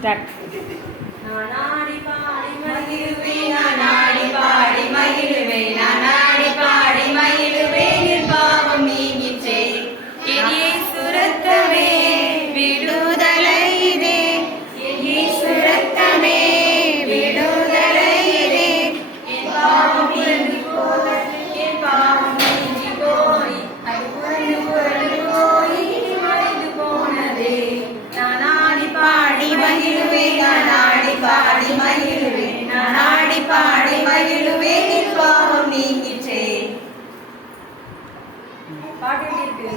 Start. நானாடி பாடி மகிழுவேன், நானாடி பாடி மகிழுவேன், நானாடி பாடி மகிழுவேன், என் பாவம் நீங்கிற்றே, என் இயேசு ரத்தமே விடுதலை இதே, என் இயேசு ரத்தமே விடுதலை இதே, என் பாவம் நீங்கி போய், என் பாவம் நீங்கி போய், அது புரண்டு புரண்டு போய் மறைந்து போனதே. நானாடி பாடி மகிழுவேன், நானாடி பாடி மகிழுவேன், நானாடி பாடி மகிழுவேன், என் பாவம் நீங்கிற்றே. பாட்டு எப்படி இருக்கு?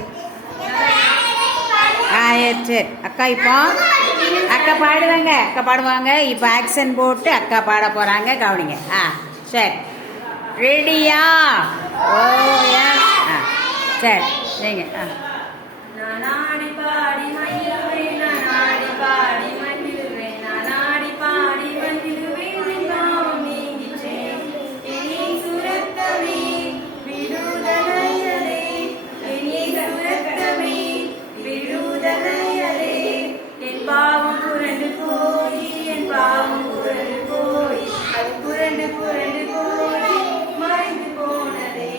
சரி அக்கா இப்போ அக்கா பாடுவாங்க. இப்போ ஆக்ஷன் போட்டு அக்கா பாட போகிறாங்க, கவனிங்க. சரி ரெடியா? ஓ எஸ். சரி சரிங்க. நானாடி பாடி மகிழுவேன், நானாடி பாடி மகிழுவேன், நானாடி பாடி மகிழுவேன், என் பாவம் நீங்கிற்றே, என் இயேசு ரத்தமே விடுதலையதே, என் இயேசு ரத்தமே விடுதலையதே, என் பாவம் புரண்டு போய், என் பாவம் புரண்டு போய், அது புரண்டு புரண்டு போய் மறைந்து போனதே.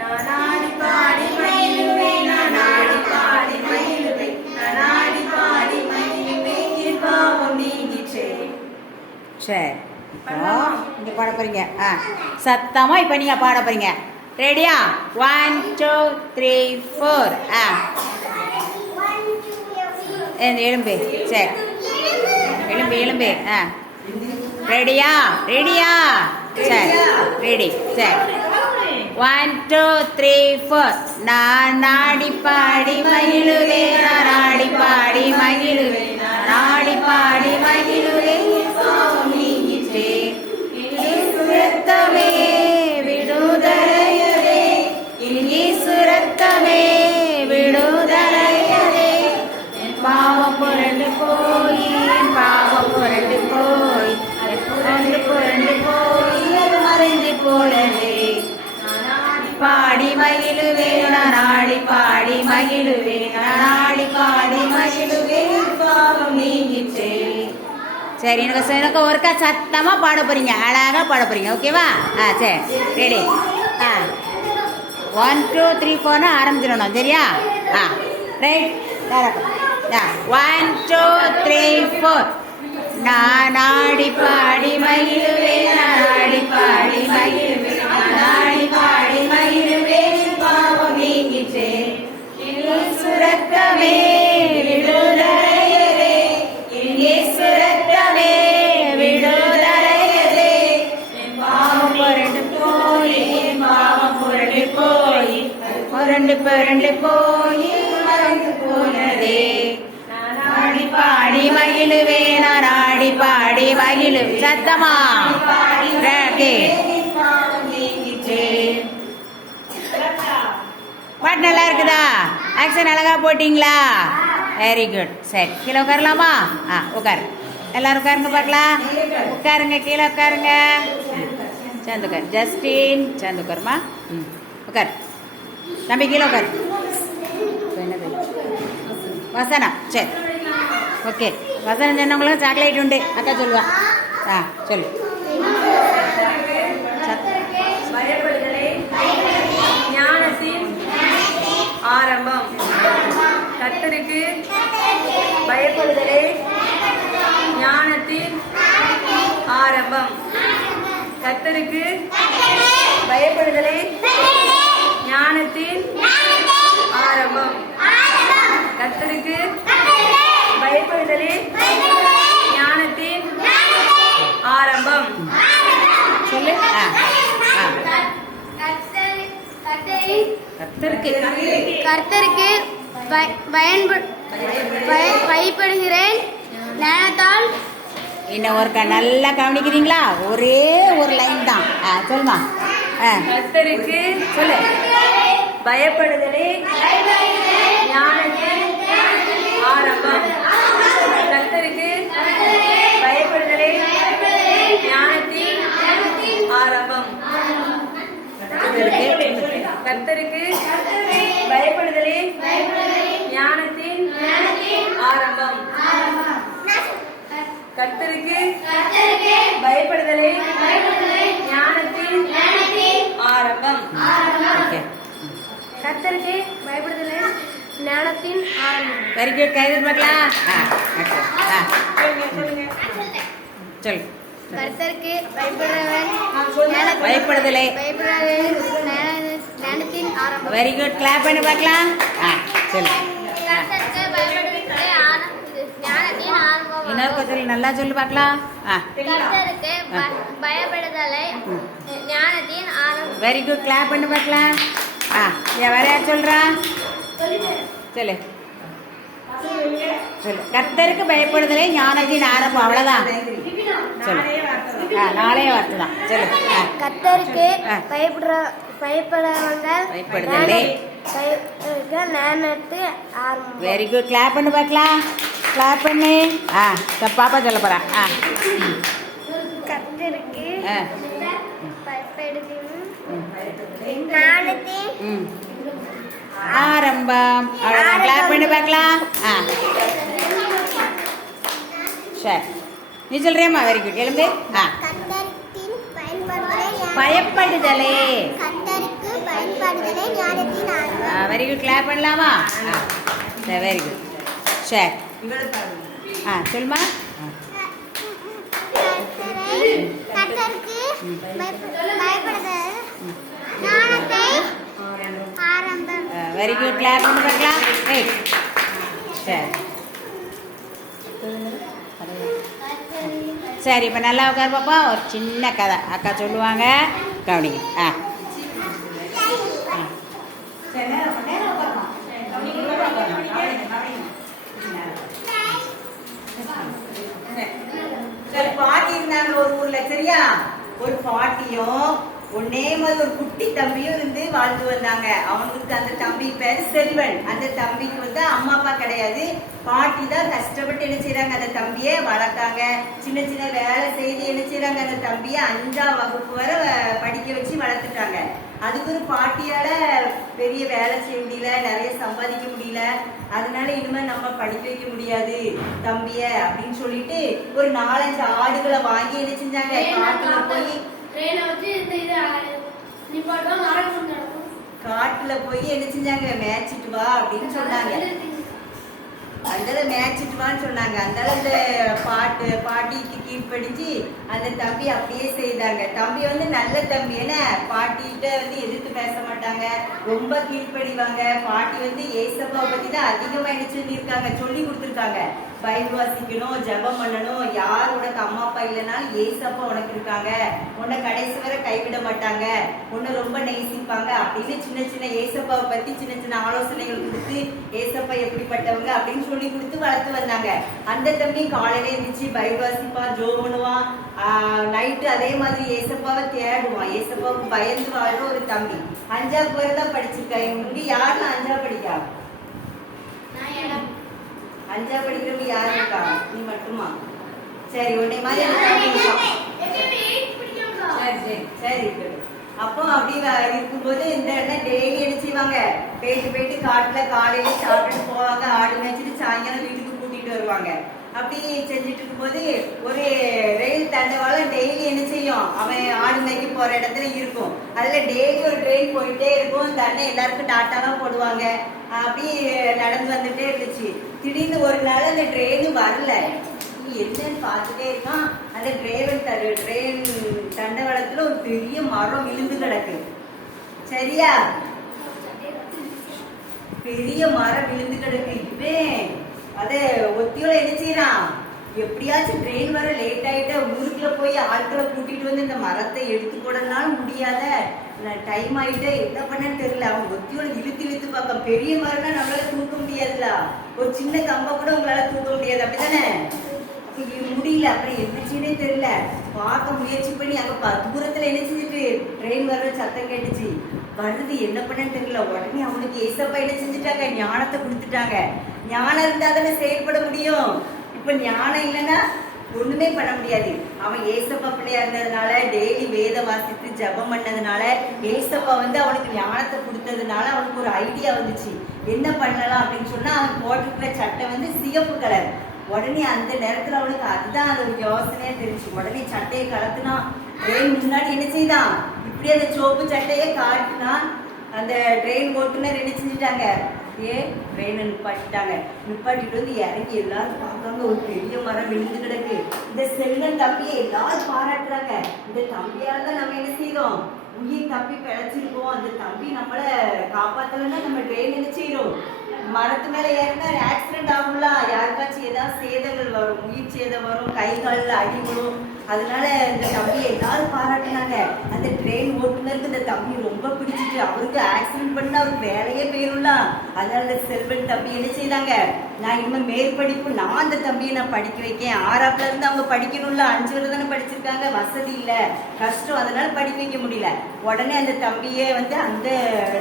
நானாடி பாடி மகிழுவேன், நானாடி பாடி மகிழுவேன், நானாடி பாடி மகிழுவேன், என் பாவம் நீங்கிற்றே. சரி இப்போ இங்கே பாட போகிறீங்க. சத்தமாக இப்போ நீங்கள் பாட போகிறீங்க. ரெடியா? 1 2 3 4. எலும்பு. சரி எலும்பு. ரெடியா? சரி ரெடி. சரி 1 2 3 4. நானாடி பாடி மகிழுவேன், நானாடி பாடி மகிழுவேன், நானாடி பாடி மகிழுவேன், என் பாவம் நீங்கிற்றே, என் இயேசு ரத்தமே விடுதலையதே, என் இயேசு ரத்தமே விடுதலையதே, என் பாவம் புரண்டு போய், என் பாவம் புரண்டு போய், அது புரண்டு புரண்டு போய் அது மறைந்து போனதே. பாடி மகிழுவேன், நானாடி பாடி மகிழுவேன், நானாடி பாடி மகிழுவேன், பாவம் நீங்கிற்றே. சரி எனக்கு ஒருக்கா சத்தமாக பாட போகிறீங்க, அழகாக பாட போகிறீங்க. ஓகேவா? சரி ரெடி. 1 2 3 4 ஆரம்பிச்சிடணும். சரியா? ரைட். 1 2 3 4. நானாடி பாடி மகிழுவேன், நானாடி பாடி மகிழுவேன், நானாடி பாடி மகிழுவேன், பாவம் நீங்கிற்றே, என் இயேசு ரத்தமே விடுதலையதே, என் இயேசு ரத்தமே விடுதலையதே, என் பாவம் புரண்டு போய், என் பாவம் புரண்டு போய், புரண்டு புரண்டு போய் மறைந்து போனதே. நானாடி பாடி மகிழுவேன், நானாடி பாடி மகிழுவேன். சத்தமா பாட்டு நல்லா இருக்குதா? ஆக்ஷன் அழகா போட்டிங்களா? Very good. சரி கீழே உட்காரலாமா? உட்காரு. எல்லாரும் உட்காருங்க பார்க்கலாம். உட்காருங்க, கீழே உட்காருங்க. சேர்ந்து உட்காரு. ஜஸ்டின் சேர்ந்து உட்காருமா. உட்காரு தம்பி, கீழே உட்காரு. என்னது? வசனா. சரி ஓகே. வசனம் சொன்னவங்களுக்கு சாக்லேட் உண்டு, அக்கா சொல்லுவா. சொல்லு. ஞானத்தின் ஆரம்பம். கர்த்தருக்கு பயப்படுதலே ஞானத்தின் ஆரம்பம். கர்த்தருக்கு பயப்படுதலே ஞானத்தின் ஆரம்பம். கர்த்தருக்கு பயப்படுதலே ஞானத்தின் ஆரம்பம். சொல்லு. கர்த்தருக்கு பயப்படுகிறேன் ஞானத்தால். இன்னும் ஒருக்கா நல்லா கவனிக்கிறீங்களா? ஒரே ஒரு லைன் தான். சொல்லுமா. கர்த்தருக்கு சொல்லு. பயப்படுதலே ஞானத்தின் ஆரம்பம். கர்த்தருக்கு பயப்படுதலே ஞானத்தின் ஆரம்பம். கர்த்தருக்கு பயப்படுதலே ஞானத்தின் ஆரம்பம். பயப்படுதலே ஞானத்தின் ஆரம்பம். ஓகே, கர்த்தருக்கு பயப்படுதலே ஞானத்தின் ஆரம்பம். Very good. கை தட்டி பார்க்கலாம். சொல். கர்த்தருக்கு பயப்படுறவன் பயப்படுதலே ஞானத்தின் ஆரம்பம். Very good. கிளாப் பண்ணி பார்க்கலாம். சொல்லு. கர்த்தருக்கு பயப்படுதலே ஞானத்தின் ஆரம்பம். இன்னொரு கொஞ்சம் நல்லா சொல்லி பார்க்கலாம். கர்த்தருக்கு பயப்படுதலை ஞானத்தின் ஆரம்பம். Very good. கிளாப் பண்ணி பார்க்கலாம். வேற யார் சொல்றா? சொல்லு சொல்லு. கர்த்தருக்கு பயப்படுதலே ஞானத்தின் ஆரம்பம். அவ்வளவுதான். சொல்லு. நாளே வார்த்தை தான். சொல்லு. கர்த்தருக்கு பயப்படுறவங்க பயப்படுதலே ஞானத்து ஆரம்பம். Very good. கிளாப் பண்ணி பார்க்கலாம். கிளாப் பண்ணி. பாப்பா சொல்ல போறா. கர்த்தருக்கு ஞானத்தின் ஆரம்பம். அவ்வளவுதான். கிளாப் பண்ணி பார்க்கலாம். சரி, நீ சொல்றியாம்மா? Very good. எழுந்து. கர்த்தரின் பயன்படுதலே பயப்படுதலே. கர்த்தருக்கு பயன்படுதலே ஞானத்தின் ஆரம்பம். Very good. கிளாப் பண்ணலாமா? Very good. சரி, சொல்லுமா. கர்த்தருக்கு பயப்படுதல் ஞானத்தை ஆரம்பம். Very good. கிளாப் பண்ணி பார்க்கலாம். சரி சரி, இப்போ நல்லா உட்காரு பாப்பா. ஒரு சின்ன கதை அக்கா சொல்லுவாங்க, கவனிங்க. சரி, பாட்டி இருந்தாங்க ஒரு ஊர்ல. சரியா? ஒரு பாட்டியும் ஒன்னே மாதிரி ஒரு குட்டி தம்பியும் இருந்து வாழ்ந்து வந்தாங்க. அவங்களுக்கு அந்த தம்பி பேரு செல்வன். அந்த தம்பிக்கு வந்து அம்மா அப்பா கிடையாது. பாட்டி தான் கஷ்டப்பட்டு என்ன செய்யறாங்க, அந்த தம்பியை வளர்க்காங்க. சின்ன சின்ன வேலை செய்து என்ன செய்யறாங்க, அந்த தம்பியை 5ஆம் வகுப்பு வரை படிக்க வச்சு வளர்த்துட்டாங்க. அதுக்கு ஒரு பாட்டியால பெரிய வேலை செய்ய முடியல, நிறைய சம்பாதிக்க முடியல. அதனால இனிமே நம்ம படிக்க வைக்க முடியாது தம்பிய அப்படின்னு சொல்லிட்டு ஒரு 4-5 ஆடுகளை வாங்கி என்ன செஞ்சாங்க, காட்டுல போய் காட்டுல போய் என்ன செஞ்சாங்க, மேய்ச்சிட்டு வா அப்படின்னு சொன்னாங்க. அந்தால மேய்ச்சிட்டு வான்னு சொன்னாங்க. அந்தால இந்த பாட்டிக்கு கீழ்படிச்சு அந்த தம்பி அப்படியே செய்தாங்க. தம்பி வந்து நல்ல தம்பி. என்ன, பாட்டிகிட்ட வந்து எதிர்த்து பேச மாட்டாங்க, ரொம்ப கீழ்படிவாங்க. பாட்டி வந்து ஏசப்பாவை பத்தி தான் அதிகமா என்ன சொல்லியிருக்காங்க, சொல்லி கொடுத்துருக்காங்க. பைபிள் வாசிக்கணும், ஜெபம் பண்ணணும், யார் உனக்கு அம்மா அப்பா இல்லைனாலும் ஏசப்பா உனக்கு இருக்காங்க, உன்னை கடைசி வரை கைவிட மாட்டாங்க, உன்னை ரொம்ப நேசிப்பாங்க அப்படின்னு சின்ன சின்ன ஏசப்பாவை பத்தி சின்ன சின்ன ஆலோசனைகள் கொடுத்து ஏசப்பா எப்படிப்பட்டவங்க அப்படின்னு சொல்லி கொடுத்து வளர்த்து வந்தாங்க. அந்த தம்பி காலையில இருந்துச்சு, பைபிள் வாசிப்பான், ஜோ பண்ணுவான், நைட்டு அதே மாதிரி ஏசப்பாவை தேடுவான். ஏசப்பாவுக்கு பயந்து வாழ்ற ஒரு தம்பி. 5ஆம் வரை தான் படிச்சிருக்காங்க. முன்னாடி யாருன்னு 5ஆம் படிக்கா? 5ஆம் படிக்கிறவங்க யாரு இருக்கா? நீ மட்டுமா? சரி, உன்னை மாதிரி சரி. அப்போ அப்படி இருக்கும்போது இந்த இடம் டெய்லி என்ன செய்வாங்க, போயிட்டு காட்டுல காலையில சாப்பிட்டு போவாங்க, ஆடு மேய்ச்சிட்டு சாயங்காலம் வீட்டுக்கு கூட்டிட்டு வருவாங்க. அப்படி செஞ்சுட்டு இருக்கும்போது ஒரு ரயில் தண்டவாளம் டெய்லி என்ன செய்யும், அவன் ஆடு மேய்க்க போற இடத்துல இருக்கும். அதுல டெய்லி ஒரு ட்ரெயின் போயிட்டே இருக்கும். இந்த அண்ணன் எல்லாருக்கும் டாட்டாலாம் போடுவாங்க. அப்படி நடந்து வந்துட்டே இருந்துச்சு. திடீர்னு ஒரு நாள் அந்த ட்ரெயின் வரல. என்னன்னு பார்த்துட்டே இருக்கான். அந்த ட்ரெயின் தண்டவாளத்துல ஒரு பெரிய மரம் விழுந்து கிடக்கு. சரியா? பெரிய மரம் விழுந்து கிடக்கு. இவன் அத ஒத்தியோட என்ன செய்யறான், எப்படியாச்சும் ட்ரெயின் வர லேட் ஆயிட்ட, ஊருக்குள்ள போய் ஆட்களை கூட்டிட்டு வந்து இந்த மரத்தை எடுத்து போடனாலும் முடியாத, டைம் ஆயிட்டு என்ன பண்ணன்னு தெரியல. அவன் ஒத்தியோட இழுத்து பார்க்க, பெரிய மரம்னா நம்மளால தூக்க முடியாதுல, ஒரு சின்ன கம்ப கூட உங்களால தூக்க முடியாது, அப்படித்தானே? முடியல. அப்புறம் என்னச்சுன்னே தெரியல. பார்க்க முயற்சி பண்ணி அங்க தூரத்துல என்ன செஞ்சுட்டு ட்ரெயின் வர்ற சத்தம் கேட்டுச்சு. வருது, என்ன பண்ணன்னு தெரியல. உடனே அவனுக்கு ஏசப்பா என்ன செஞ்சுட்டாங்க, ஞானத்தை கொடுத்துட்டாங்க. ஞானம் இருந்தா தானே செயல்பட முடியும். இப்ப ஞானம் இல்லைன்னா ஒண்ணுமே பண்ண முடியாது. அவன் ஏசப்பா பிள்ளையா இருந்ததுனால, டெய்லி வேத வாசித்து ஜபம் பண்ணதுனால, ஏசப்பா வந்து அவனுக்கு ஞானத்தை கொடுத்ததுனால அவனுக்கு ஒரு ஐடியா வந்துச்சு, என்ன பண்ணலாம் அப்படின்னு சொன்னா, அவன் போட்டிருக்கிற சட்டை வந்து சிகப்பு கலர். உடனே அந்த நேரத்துல அவளுக்கு அதுதான் அது யோசனையா தெரிஞ்சு உடனே சட்டையை கலத்துனா ட்ரெயின் முன்னாடி என்ன செய்தான் இப்படி அந்த சோப்பு சட்டையை காட்டினா அந்த ட்ரெயின் ஓட்டுநர் என்ன செஞ்சுட்டாங்க ட்ரெயினை நிப்பாட்டிட்டாங்க. நிப்பாட்டிட்டு வந்து இறங்கி எல்லாரும் பார்க்காங்க ஒரு பெரிய மரம் விழுந்து கிடக்கு. இந்த செல்வன் தம்பியை எல்லாரும் பாராட்டுறாங்க. இந்த தம்பியால தான் நம்ம என்ன செய்தோம் உயிர் தப்பி பிழைச்சிருக்கோம். அந்த தம்பி நம்மள காப்பாத்தலன்னா நம்ம ட்ரெயின் என்ன செய்யறோம் மரத்து மேல ஏறினா ஆக்சிடென்ட் ஆகும்ல, யாருக்காச்சும் ஏதாவது சேதங்கள் வரும், உயிர் சேதம் வரும், கை காலில் அடி வரும். அதனால இந்த தம்பியை எல்லாரும் பாராட்டினாங்க. அந்த ட்ரெயின் ஓட்டுநருக்கு இந்த தம்பி ரொம்ப பிடிச்சிட்டு அவருக்கு ஆக்சிடென்ட் பண்ணா அவருக்கு வேலையே போயிரும்ல. அதனால இந்த செல்வன் தம்பி என்ன செய்தாங்க நான் இனிமே மேற்படிப்பு நான் அந்த தம்பியை நான் படிக்க வைக்கேன். 6ஆப்ல இருந்து அவங்க படிக்கணும்ல, 5 வரை தானே படிச்சிருக்காங்க, வசதி இல்ல கஷ்டம், அதனால படிக்க வைக்க முடியல. உடனே அந்த தம்பியை வந்து அந்த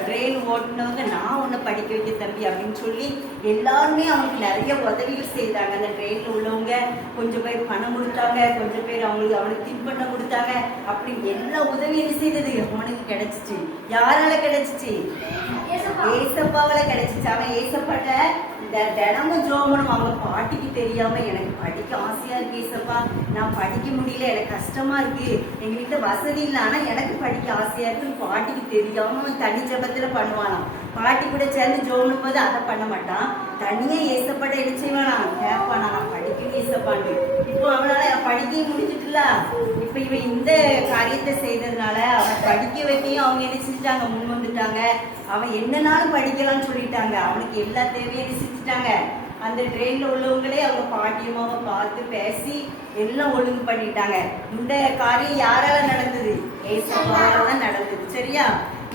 ட்ரெயின் ஓட்டுனவங்க நான் உன்னை படிக்க வைக்க தம்பி அப்படின்னு சொல்லி எல்லாருமே அவங்களுக்கு நிறைய உதவிகள் செய்தாங்க. அந்த ட்ரெயின்ல உள்ளவங்க கொஞ்சம் பேர் பணம் கொடுத்தாங்க, கொஞ்சம் பேர் அவனுக்கு தின்பண்டம் கொடுத்தாங்க. அப்படி எல்லா உதவியும் செய்தது அவனுக்கு கிடைச்சிச்சு. யாரால கிடைச்சிச்சு? ஏசப்பாவால கிடைச்சிச்சு. அவன் ஏசப்பாட்ட தினமும் ஜோமனும் அவங்க பாட்டிக்கு தெரியாம எனக்கு படிக்க ஆசையா இருக்கு ஏசப்பா, நான் படிக்க முடியல, எனக்கு கஷ்டமா இருக்கு, எங்க வீட்டுல வசதி இல்லை, ஆனா எனக்கு படிக்க ஆசையா இருக்குன்னு பாட்டிக்கு தெரியாம தனி ஜபத்துல பண்ணுவானாம். பாட்டி கூட சேர்ந்து ஜோமனும் போது அதை பண்ண மாட்டான், தனியா ஏசப்பாட்ட என்ன செய்வானா கேட்பானா நான் படிக்கணும் ஏசப்பாண்டு. இப்போ அவனால படிக்க முடிஞ்சிட்டுல, இப்ப இவன் இந்த காரியத்தை செய்ததுனால அவன் படிக்க வைக்கையும் அவங்க என்ன செஞ்சுட்டாங்க முன் வந்துட்டாங்க. அவன் என்னன்னாலும் படிக்கலாம்னு சொல்லிட்டாங்க. அவனுக்கு எல்லா தேவையும் செஞ்சுட்டாங்க. அந்த ட்ரெயின்ல உள்ளவங்களே அவங்க பாட்டியமாவை பார்த்து பேசி எல்லாம் ஒழுங்கு பண்ணிட்டாங்க. இந்த காரியம் யாரால நடந்தது? ஏசப்பாவால தான் நடந்தது. சரியா?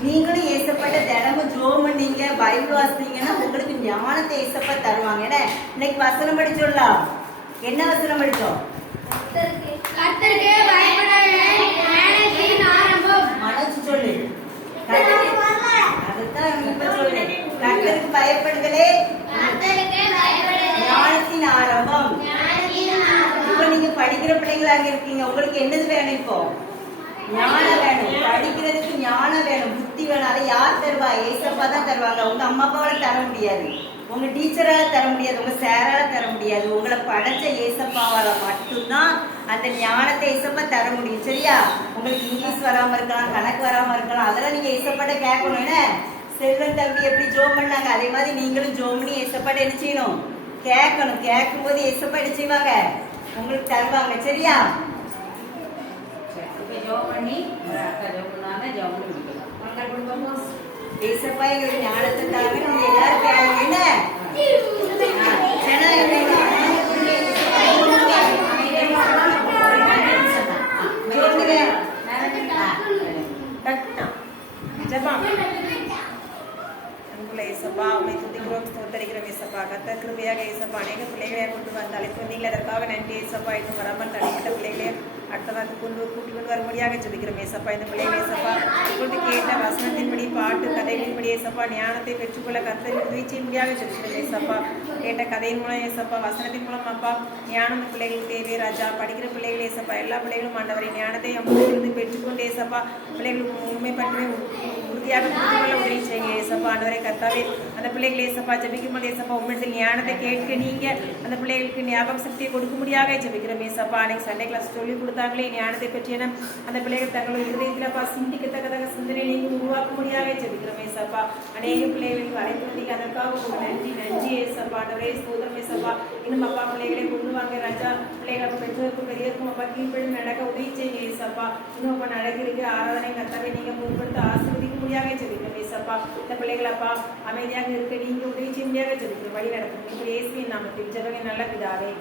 நீங்களும் ஏசப்பட்ட தினமும் ஜோம் பண்ணீங்க, பைபிள் வாசித்தீங்கன்னா உங்களுக்கு ஞானத்தை ஏசப்பா தருவாங்க. ஏன்னா இன்னைக்கு வசனம் படிச்சோம்லாம். என்ன வசனம் படிச்சோம்? மனசு சொல்லு. அதைத்தான் இப்ப சொல்லு. கர்த்தருக்கு பயப்படுதலே ஞானத்தின் ஆரம்பம். இப்ப நீங்க படிக்கிற பிள்ளைங்களாக இருக்கீங்க, உங்களுக்கு என்னது வேணும்? இப்போ ஞானம் வேணும். படிக்கிறதுக்கு ஞானம் வேணும், புத்தி வேணும். அதை யார் தருவா? ஏசப்பா தான் தருவாங்க. உங்க அம்மா அப்பாவால தர முடியாது, உங்க டீச்சரால தர முடியாது, உங்க சாரால தர முடியாது. உங்களை படைச்ச ஏசப்பாவால மட்டும்தான் அந்த ஞானத்தை ஏசப்பா தர முடியும். சரியா? உங்களுக்கு இங்கிலீஷ் வராம இருக்கலாம், கணக்கு வராம இருக்கலாம், அதெல்லாம் நீங்க ஏசப்பாட்ட கேட்கணும். என்ன செல்வன் தம்பி எப்படி ஜோம் பண்ணாங்க, அதே மாதிரி நீங்களும் ஜோம் பண்ணி ஏசப்பாட்ட என்ன செய்யணும்? கேட்கணும். கேட்கும் போது ஏசப்பா என்ன செய்வாங்க? உங்களுக்கு தருவாங்க. சரியா? ஜோம் பண்ணி அக்கா ஜோம் பண்ணுவாங்க, ஜோம் பண்ணி முடிக்கலாம். ஏசப்பா எங்களுக்கு ஞானத்தை தாங்க. நம்ம எல்லாரும் என்ன ஏசப்பா உண்மை துதிக்கிறோம், ஸ்தோத்தரிக்கிறோம் ஏசப்பா. கர்த்தர் கிருபையாக ஏசப்பா அநேக பிள்ளைகளை கொண்டு வந்து அழைத்து வந்தீங்களே, அதற்காக நன்றி ஏசப்பா. இன்னும் வராமல் தனிப்பட்ட பிள்ளைகளே அடுத்ததாக கூட்டி கொண்டு வரும்படியாக ஜெபிக்கிறோம் ஏசப்பா. இந்த பிள்ளைகளை ஏசப்பா கொண்டு கேட்ட வசனத்தின்படி பாட்டு கதைகளின்படி ஏசப்பா ஞானத்தை பெற்றுக்கொள்ள கர்த்தர் உதவி செய்யும்படியாக ஜெபிக்கிறோம் ஏசப்பா. கேட்ட கதையின் மூலம் ஏசப்பா, வசனத்தின் மூலம் அப்பா ஞானம் பிள்ளைகளுக்கு தேவை ராஜா. படிக்கிற பிள்ளைகள் ஏசப்பா, எல்லா பிள்ளைகளும் ஆண்டவரை ஞானத்தை அங்கிருந்து பெற்றுக்கொண்டு ஏசப்பா பிள்ளைகளுக்கு உண்மை பற்றி உறுதியாக புரிந்துகொள்ள உதவி செய்யுங்க ஏசப்பா. ஆண்டவரை கர்த்தாவே அந்த பிள்ளைகள் ஏசப்பா ஜெபிக்கும் போது ஏசப்பா உண்மையில் ஞானத்தை கேட்க நீங்க அந்த பிள்ளைகளுக்கு ஞாபக சக்தியை கொடுக்கும்படியாக ஜெபிக்கிறோம் ஏசப்பா. அன்னைக்கு சண்டே கிளாஸ் சொல்லிக் கொடுத்தாங்களே ஞானத்தை பற்றின அந்த பிள்ளைகள் தங்களுடைய இருதயத்திலப்பா சிந்திக்கத்தக்கதாக சிந்தனை நீங்க உருவாக்கும்படியாக ஜெபிக்கிறோம் ஏசப்பா. அநேக பிள்ளைகளுக்கு அழைத்து வந்தீங்க, அதற்காக உங்களுக்கு நன்றி ஏசப்பா. ஆண்டவரே ஸ்தோத்திரம் ஏசப்பா. இன்னும் அப்பா பிள்ளைகளை கொண்டு வாங்க ராஜா. பிள்ளைகள் பெற்றோருக்கும் பெரியருக்கும் அப்பா கீழ்ப்படி நடக்க உதவி செய்யுங்க ஏசப்பா. இன்னும் அப்பா நடக்கிறதுக்கு ஆராதனை கர்த்தாவே நீங்க பொறுப்படுத்த ஆசீர்வதிக்க முடியாத ஜெபிக்கிறோம் ஏசப்பா. இந்த பிள்ளைகள் அப்பா அமைதியாக இருக்க நீங்க உதவி செய்ய முடியாத ஜெபிக்கிறோம். வழி நடக்கும் இயேசுவின் நாமத்தில் ஜெபங்க நல்ல பிதாவே.